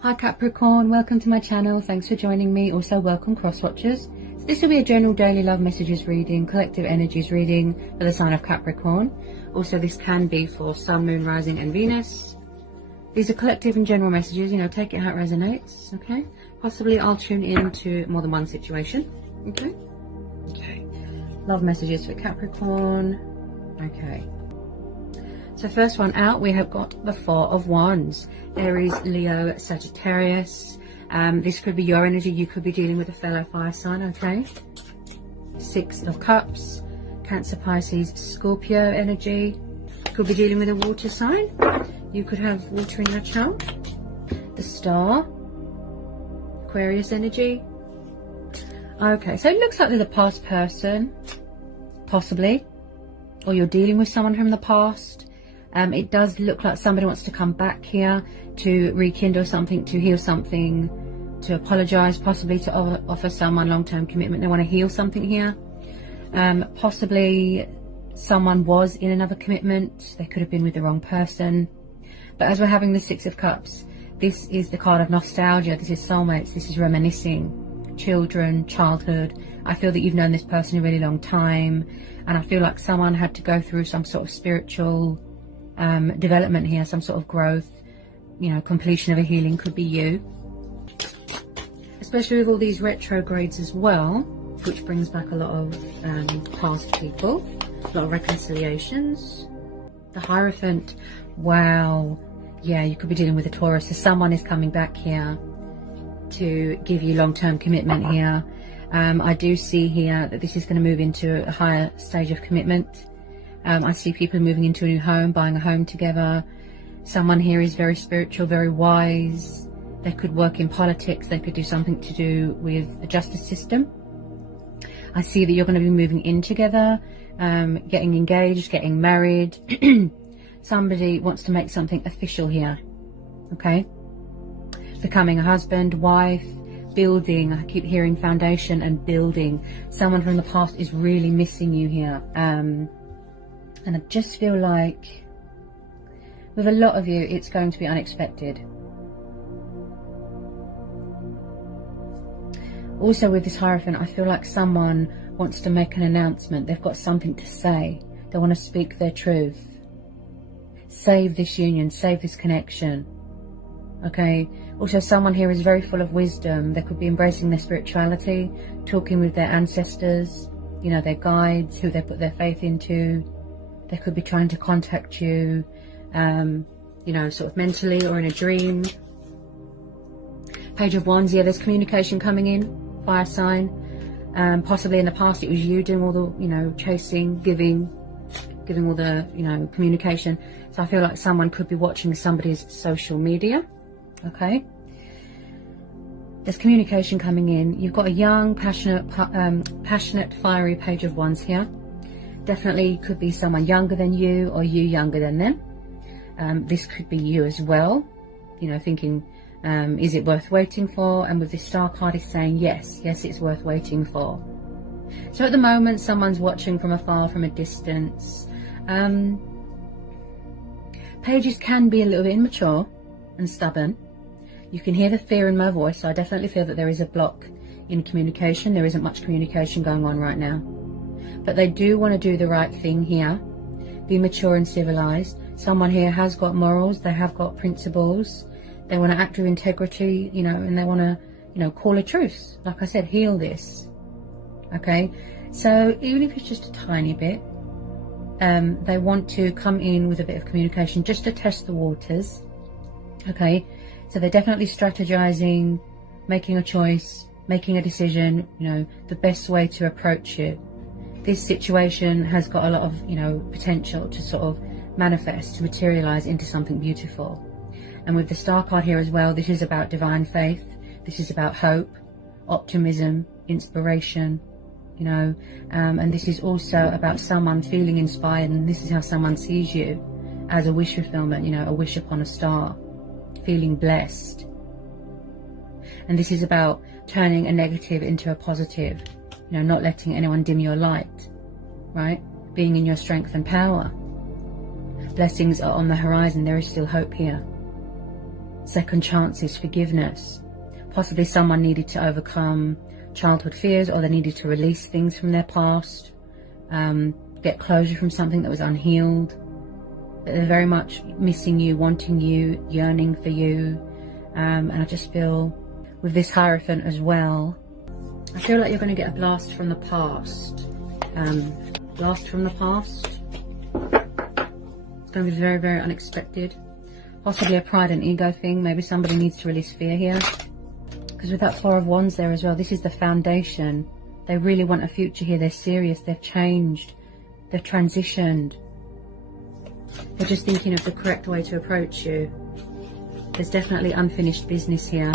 Hi Capricorn, welcome to my channel. Thanks for joining me. Also welcome cross watchers. So this will be a general daily love messages reading, collective energies reading for the sign of Capricorn. Also this can be for Sun, Moon, Rising and Venus. These are collective and general messages, you know, take it how it resonates, okay? Possibly I'll tune in to more than one situation, okay? Okay, love messages for Capricorn, okay. So first one out, we have got the Four of Wands. Aries, Leo, Sagittarius. This could be your energy. You could be dealing with a fellow fire sign, okay? Six of Cups. Cancer, Pisces, Scorpio energy. Could be dealing with a water sign. You could have water in your chart. The Star. Aquarius energy. Okay, so it looks like there's a past person, possibly. Or you're dealing with someone from the past. It does look like somebody wants to come back here to rekindle something, to heal something, to apologize, possibly to offer someone long-term commitment. They want to heal something here. Possibly someone was in another commitment. They could have been with the wrong person. But as we're having the Six of Cups, this is the card of nostalgia. This is soulmates. This is reminiscing. Children, childhood. I feel that you've known this person a really long time. And I feel like someone had to go through some sort of spiritual development here, some sort of growth, you know, completion of a healing. Could be you, especially with all these retrogrades as well, which brings back a lot of past people, a lot of reconciliations. The Hierophant, wow, yeah, you could be dealing with a Taurus. So someone is coming back here to give you long-term commitment here. I do see here that this is going to move into a higher stage of commitment. I see people moving into a new home, buying a home together. Someone here is very spiritual, very wise. They could work in politics. They could do something to do with the justice system. I see that you're going to be moving in together, getting engaged, getting married. Somebody wants to make something official here, okay? Becoming a husband, wife, building. I keep hearing foundation and building. Someone from the past is really missing you here. And I just feel like with a lot of you, it's going to be unexpected. Also with this Hierophant, I feel like someone wants to make an announcement. They've got something to say. They want to speak their truth. Save this union, save this connection. Okay. Also, someone here is very full of wisdom. They could be embracing their spirituality, talking with their ancestors, you know, their guides, who they put their faith into. They could be trying to contact you, you know, sort of mentally or in a dream. Page of Wands, yeah, there's communication coming in, fire sign. Possibly in the past it was you doing all the, you know, chasing, giving all the, you know, communication. So I feel like someone could be watching somebody's social media, okay? There's communication coming in. You've got a young, passionate, fiery Page of Wands here. Definitely could be someone younger than you or you younger than them. This could be you as well, you know, thinking, is it worth waiting for? And with this Star card, it's saying yes, it's worth waiting for. So at the moment, someone's watching from afar, from a distance. Pages can be a little bit immature and stubborn. You can hear the fear in my voice, so I definitely feel that there is a block in communication. There isn't much communication going on right now. But they do want to do the right thing here, be mature and civilized. Someone here has got morals, they have got principles, they want to act with integrity, you know, and they want to, you know, call a truce. Like I said, heal this, okay? So even if it's just a tiny bit, they want to come in with a bit of communication just to test the waters, okay? So they're definitely strategizing, making a choice, making a decision, you know, the best way to approach it. This situation has got a lot of, you know, potential to sort of manifest, to materialize into something beautiful. And with the Star card here as well, this is about divine faith. This is about hope, optimism, inspiration, you know, and this is also about someone feeling inspired, and this is how someone sees you, as a wish fulfillment, you know, a wish upon a star, feeling blessed. And this is about turning a negative into a positive. You know, not letting anyone dim your light, right? Being in your strength and power. Blessings are on the horizon. There is still hope here. second chances, forgiveness. Possibly someone needed to overcome childhood fears, or they needed to release things from their past, get closure from something that was unhealed. They're very much missing you, wanting you, yearning for you. And I just feel with this Hierophant as well, I feel like you're going to get a blast from the past. Blast from the past. It's going to be very, very unexpected. Possibly a pride and ego thing. Maybe somebody needs to release fear here. Because with that Four of Wands there as well, this is the foundation. They really want a future here. They're serious. They've changed. They've transitioned. They're just thinking of the correct way to approach you. There's definitely unfinished business here.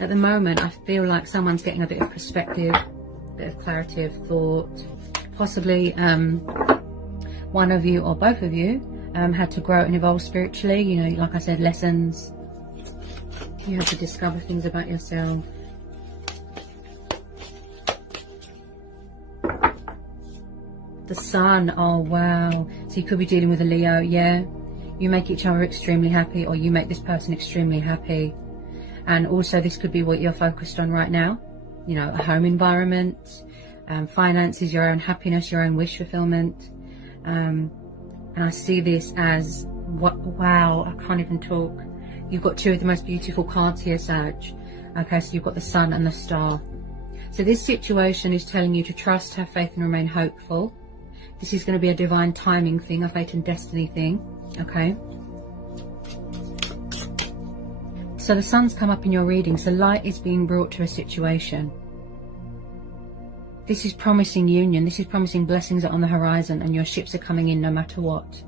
At the moment, I feel like someone's getting a bit of perspective, a bit of clarity of thought. Possibly one of you or both of you had to grow and evolve spiritually. You know, like I said, lessons. You had to discover things about yourself. The Sun, oh wow. So you could be dealing with a Leo, yeah. You make each other extremely happy, or you make this person extremely happy. And also this could be what you're focused on right now. You know, a home environment, finances, your own happiness, your own wish fulfillment. And I see this as, wow, I can't even talk. You've got two of the most beautiful cards here, Sag. Okay, so you've got the Sun and the Star. So this situation is telling you to trust, have faith and remain hopeful. This is going to be a divine timing thing, a fate and destiny thing. Okay. So the Sun's come up in your reading. So light is being brought to a situation. This is promising union. This is promising blessings are on the horizon, and your ships are coming in no matter what.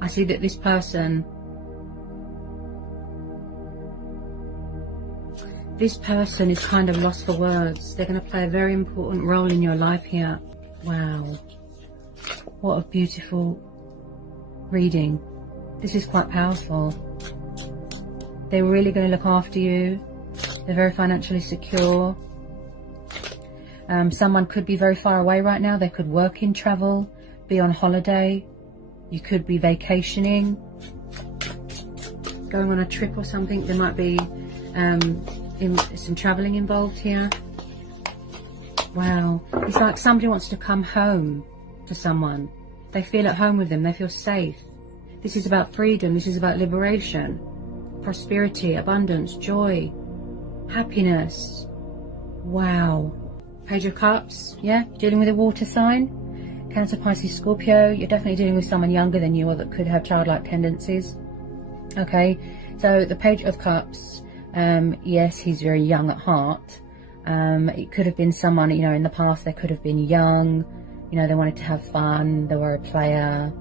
I see that this person is kind of lost for words. They're going to play a very important role in your life here. Wow. What a beautiful reading. This is quite powerful. They're really going to look after you. They're very financially secure. Someone could be very far away right now. They could work in travel, be on holiday. You could be vacationing, going on a trip or something. There might be some traveling involved here. Wow. It's like somebody wants to come home to someone. They feel at home with them. They feel safe. This is about freedom. This is about liberation, prosperity, abundance, joy, happiness. Wow. Page of Cups. Yeah, you're dealing with a water sign. Cancer, Pisces, Scorpio. You're definitely dealing with someone younger than you, or that could have childlike tendencies. Okay, so the Page of Cups, yes, he's very young at heart. It could have been someone, you know, in the past they could have been young, you know, they wanted to have fun, they were a player,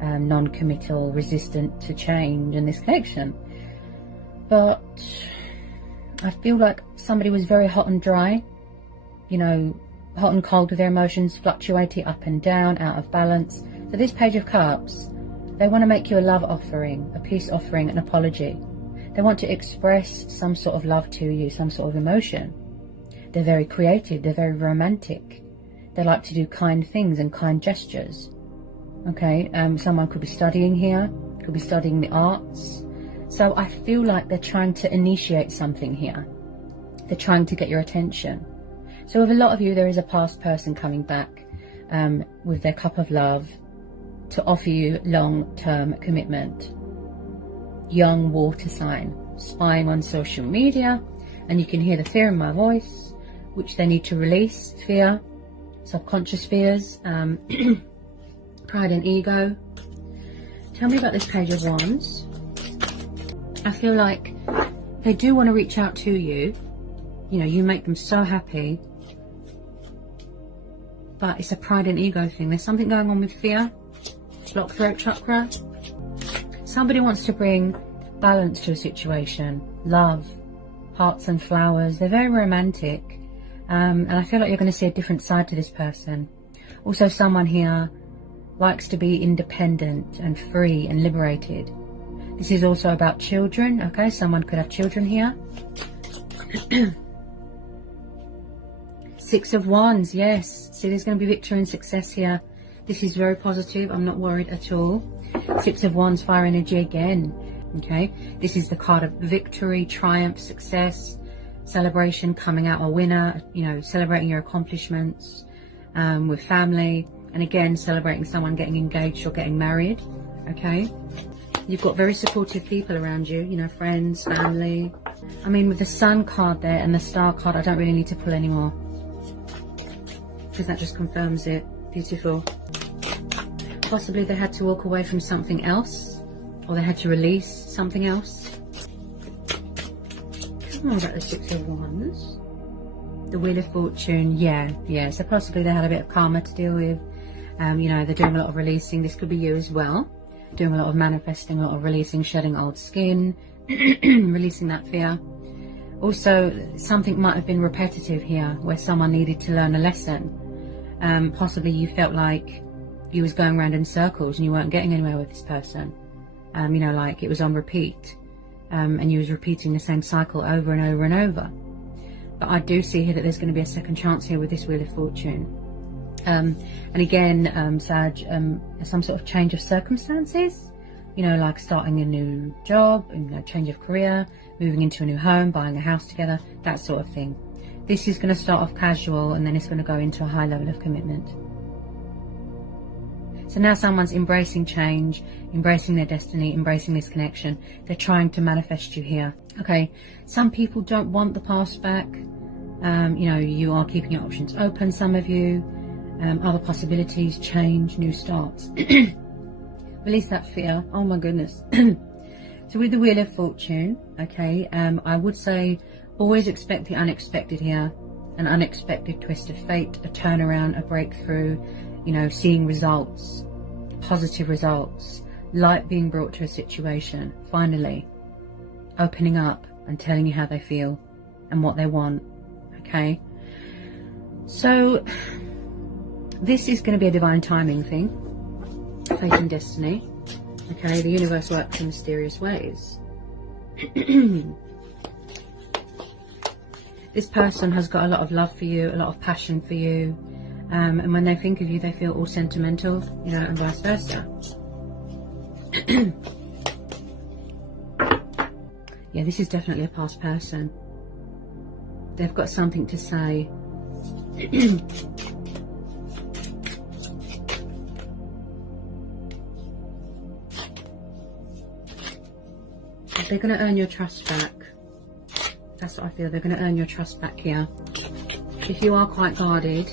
non-committal, resistant to change and this connection. But I feel like somebody was very hot and dry, you know, hot and cold with their emotions, fluctuating up and down, out of balance. So this Page of Cups, they want to make you a love offering, a peace offering, an apology. They want to express some sort of love to you, some sort of emotion. They're very creative, they're very romantic. They like to do kind things and kind gestures. Okay, someone could be studying here, could be studying the arts. So I feel like they're trying to initiate something here. They're trying to get your attention. So with a lot of you, there is a past person coming back with their cup of love to offer you long-term commitment. Young water sign, spying on social media, and you can hear the fear in my voice, which they need to release. Fear, subconscious fears, pride and ego. Tell me about this Page of Wands. I feel like they do want to reach out to you. You know, you make them so happy. But it's a pride and ego thing. There's something going on with fear. Block throat chakra. Somebody wants to bring balance to a situation. Love, hearts and flowers. They're very romantic. And I feel like you're going to see a different side to this person. Also, someone here likes to be independent and free and liberated. This is also about children. Okay, someone could have children here. Six of Wands, yes. See, there's going to be victory and success here. This is very positive. I'm not worried at all. Six of Wands, fire energy again. Okay, this is the card of victory, triumph, success, celebration, coming out a winner, you know, celebrating your accomplishments with family, and again celebrating someone getting engaged or getting married. Okay, you've got very supportive people around you, you know, friends, family. I mean, with the Sun card there and the Star card, I don't really need to pull anymore because that just confirms it. Beautiful. Possibly they had to walk away from something else, or they had to release something else. Come on, about the Six of Wands. The Wheel of Fortune, yeah. So possibly they had a bit of karma to deal with. You know, they're doing a lot of releasing. This could be you as well. Doing a lot of manifesting, a lot of releasing, shedding old skin, releasing that fear. Also, something might have been repetitive here, where someone needed to learn a lesson. Possibly you felt like you was going around in circles and you weren't getting anywhere with this person. You know, like it was on repeat, and you was repeating the same cycle over and over and over. But I do see here that there's going to be a second chance here with this Wheel of Fortune. And again, Sag, some sort of change of circumstances, you know, like starting a new job, you know, change of career, moving into a new home, buying a house together, that sort of thing. This is going to start off casual and then it's going to go into a high level of commitment. So now someone's embracing change, embracing their destiny, embracing this connection. They're trying to manifest you here. Okay, some people don't want the past back. You know, you are keeping your options open, some of you. Other possibilities, change, new starts. Release that fear. Oh my goodness. So with the Wheel of Fortune, okay, I would say always expect the unexpected here. An unexpected twist of fate, a turnaround, a breakthrough, you know, seeing results, positive results, light being brought to a situation, finally, opening up and telling you how they feel and what they want, okay? So this is going to be a divine timing thing, fate and destiny, okay? The universe works in mysterious ways. This person has got a lot of love for you, a lot of passion for you, and when they think of you, they feel all sentimental, you know, and vice versa. Yeah, this is definitely a past person. They've got something to say. They're going to earn your trust back. That's what I feel. They're going to earn your trust back here. If you are quite guarded,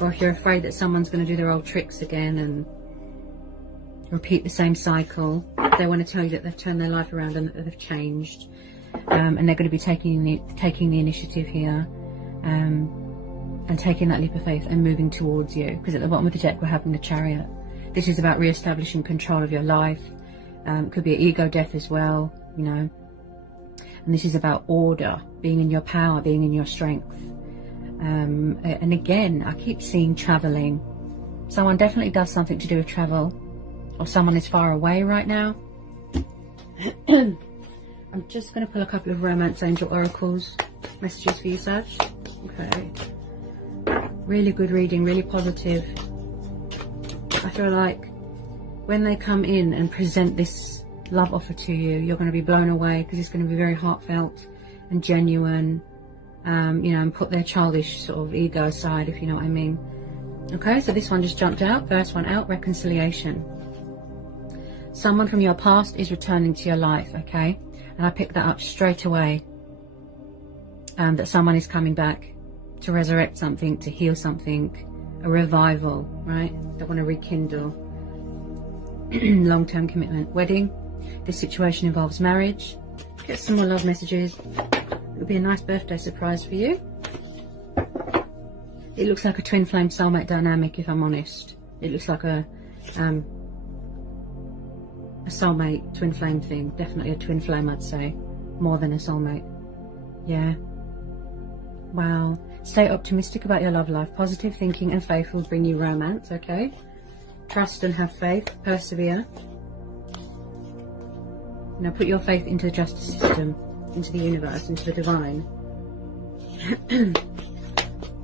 or if you're afraid that someone's going to do their old tricks again and repeat the same cycle, they want to tell you that they've turned their life around and that they've changed, and they're going to be taking the initiative here, and taking that leap of faith and moving towards you. Because at the bottom of the deck we're having the Chariot. This is about re-establishing control of your life. It could be an ego death as well, you know. And this is about order, being in your power, being in your strength. And again, I keep seeing traveling. Someone definitely does something to do with travel, or someone is far away right now. I'm just going to pull a couple of romance angel oracles messages for you, Sag. Okay. Really good reading, really positive. I feel like when they come in and present this love offer to you, you're going to be blown away, because it's going to be very heartfelt and genuine, you know, and put their childish sort of ego aside, if you know what I mean. Okay, so this one just jumped out. First one out, reconciliation. Someone from your past is returning to your life, okay? And I picked that up straight away. That someone is coming back to resurrect something, to heal something, a revival, right? They want to rekindle. Long-term commitment. Wedding. This situation involves marriage. Get some more love messages. It would be a nice birthday surprise for you. It looks like a twin flame soulmate dynamic, if I'm honest. It looks like a soulmate twin flame thing. Definitely a twin flame, I'd say. More than a soulmate. Yeah. Wow. Stay optimistic about your love life. Positive thinking and faith will bring you romance, okay? Trust and have faith. Persevere. Now put your faith into the justice system, into the universe, into the divine.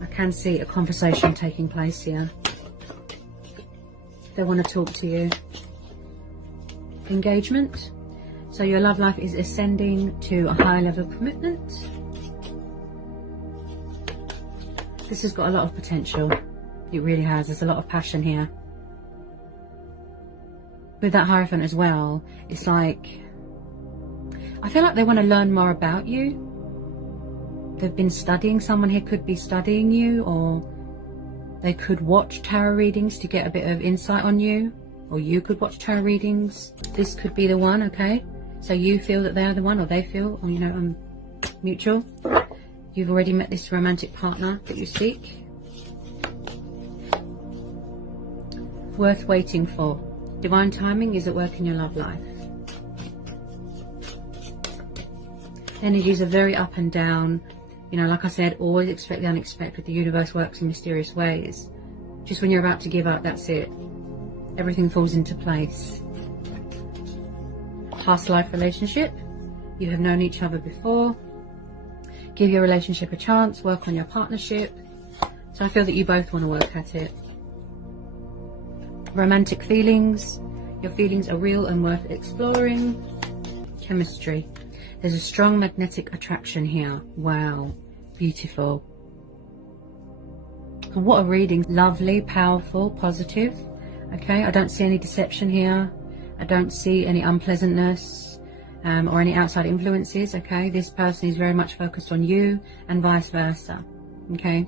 I can see a conversation taking place here. They want to talk to you. Engagement. So your love life is ascending to a higher level of commitment. This has got a lot of potential. It really has. There's a lot of passion here. With that Hierophant as well, it's like, I feel like they want to learn more about you. They've been studying. Someone here could be studying you, or they could watch tarot readings to get a bit of insight on you, or you could watch tarot readings. This could be the one, okay? So you feel that they are the one, or they feel, or you know, mutual. You've already met this romantic partner that you seek. Worth waiting for. Divine timing is at work in your love life. Energies are very up and down. You know, like I said, always expect the unexpected. The universe works in mysterious ways. Just when you're about to give up, that's it. Everything falls into place. Past life relationship. You have known each other before. Give your relationship a chance. Work on your partnership. So I feel that you both want to work at it. Romantic feelings. Your feelings are real and worth exploring. Chemistry. There's a strong magnetic attraction here. Wow. Beautiful. What a reading. Lovely, powerful, positive. Okay, I don't see any deception here. I don't see any unpleasantness or any outside influences. Okay, this person is very much focused on you and vice versa. Okay,